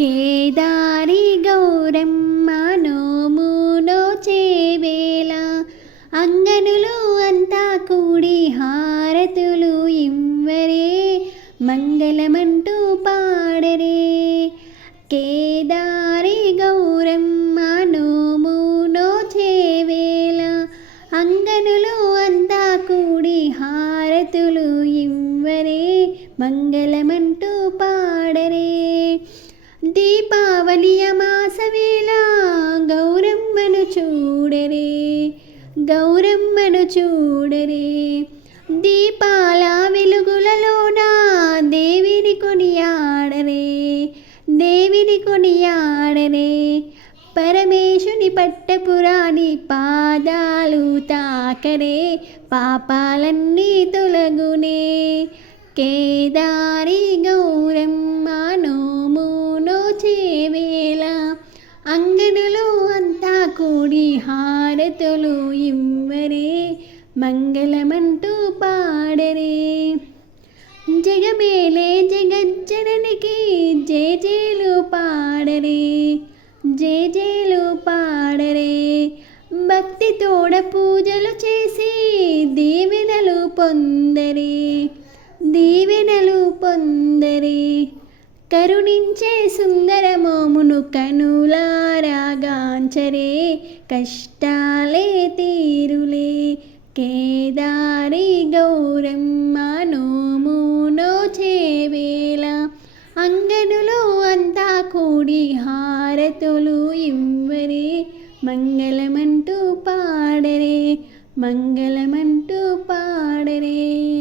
కేదారి గౌరమ్మ నోము నోచేవేళ అంగనులు అంతా కూడి హారతులు ఇవ్వరే మంగళమంటూ పాడరే. కేదారి గౌరమ్మ నోము నోచేవేళ అంగనులు అంతా కూడి హారతులు ఇవ్వరే మంగళమంటూ పాడరే. దీపావళి అమాసవేళ గౌరమ్మను చూడరే గౌరమ్మను చూడరే. దీపాల వెలుగులలోన దేవిని కొనియాడరే దేవిని కొనియాడరే. పరమేశుని పట్టపురాణి పాదాలు తాకరే పాపాలన్నీ తొలగునే. కేదారి గౌరమ్మ నోము నోచేవేళ అంగనులు అంతా కూడి హారతులు ఇవ్వరే మంగళమంటూ పాడరే. జగమేలే జగజ్జననికి జేజేలు పాడరే జేజేలు పాడరే. భక్తి తోడ పూజలు చేసి దీవెనలు పొందరే దీవెనలు పొందరే. కరుణించే సుందరమోమును కనులారాగాంచరే కష్టాలే తీరులే. కేదారి గౌరమ్మ నోము నోచేవేళ అంగనులు అంతా కూడి హారతులు ఇవ్వరే మంగళమంటూ పాడరే మంగళమంటూ పాడరే.